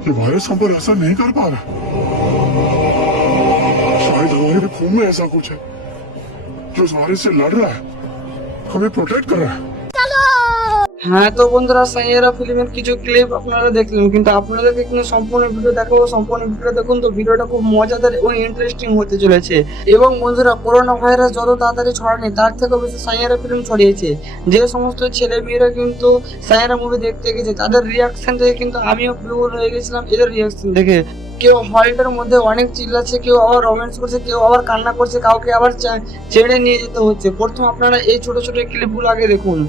ये वायरस हम पर असर नहीं कर पा रहा। शायद हमारे खून में ऐसा कुछ है जो इस वायरस से लड़ रहा है, हमें प्रोटेक्ट कर रहा है। হ্যাঁ, তো বন্ধুরা সাইয়েরা ফিল্মের কিছু ক্লিপ আপনারা দেখলেন, কিন্তু আপনাদেরকে কিন্তু সম্পূর্ণ ভিডিও দেখাবো। সম্পূর্ণ ভিডিও দেখুন, তো ভিডিওটা খুব মজাদার এবং ইন্টারেস্টিং হতে চলেছে। এবং বন্ধুরা, করোনা ভাইরাস যত তাড়াতাড়ি ছড়ায়নি তার থেকেও বেশি সাইয়েরা ফিল্ম ছড়িয়েছে। যে সমস্ত ছেলে মেয়েরা কিন্তু সাইয়েরা মুভি দেখতে গেছে তাদের রিয়াকশন দেখে কিন্তু আমিও বিভোর হয়ে গেছিলাম এদের রিয়াকশন দেখে। কেউ হলটার মধ্যে অনেক চিল্লাচ্ছে, কেউ আবার রোম্যান্স করছে, কেউ আবার কান্না করছে, কাউকে আবার ছেড়ে নিয়ে যেতে হচ্ছে। প্রথম আপনারা এই ছোট ছোট ক্লিপগুলো আগে দেখুন।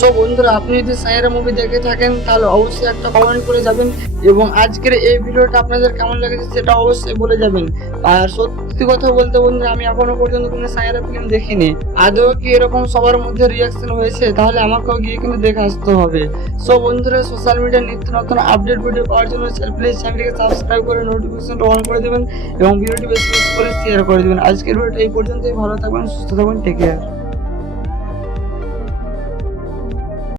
সো বন্ধুরা, আপনি যদি সাইয়েরা মুভি দেখে থাকেন তাহলে অবশ্যই একটা কমেন্ট করে যাবেন, এবং আজকের এই ভিডিওটা আপনাদের কেমন লেগেছে সেটা অবশ্যই বলে যাবেন। আর সত্যি কথা বলতে বন্ধুরা, আমি এখনো পর্যন্ত কোনো সাইয়েরা ফিল্ম দেখিনি। আদৌ কি এরকম সবার মধ্যে রিয়াকশন হয়েছে? তাহলে আমাকেও গিয়ে কিন্তু দেখে আসতে হবে। সো বন্ধুরা, সোশ্যাল মিডিয়ার নিত্য নতুন আপডেট ভিডিও পাওয়ার জন্য প্লিজ চ্যানেলটিকে সাবস্ক্রাইব করে নোটিফিকেশনটা অন করে দেবেন এবং ভিডিওটি বেশি বেশি করে শেয়ার করে দেবেন। আজকের ভিডিওটা এই পর্যন্তই। ভালো থাকবেন, সুস্থ থাকবেন, টেক কেয়ার।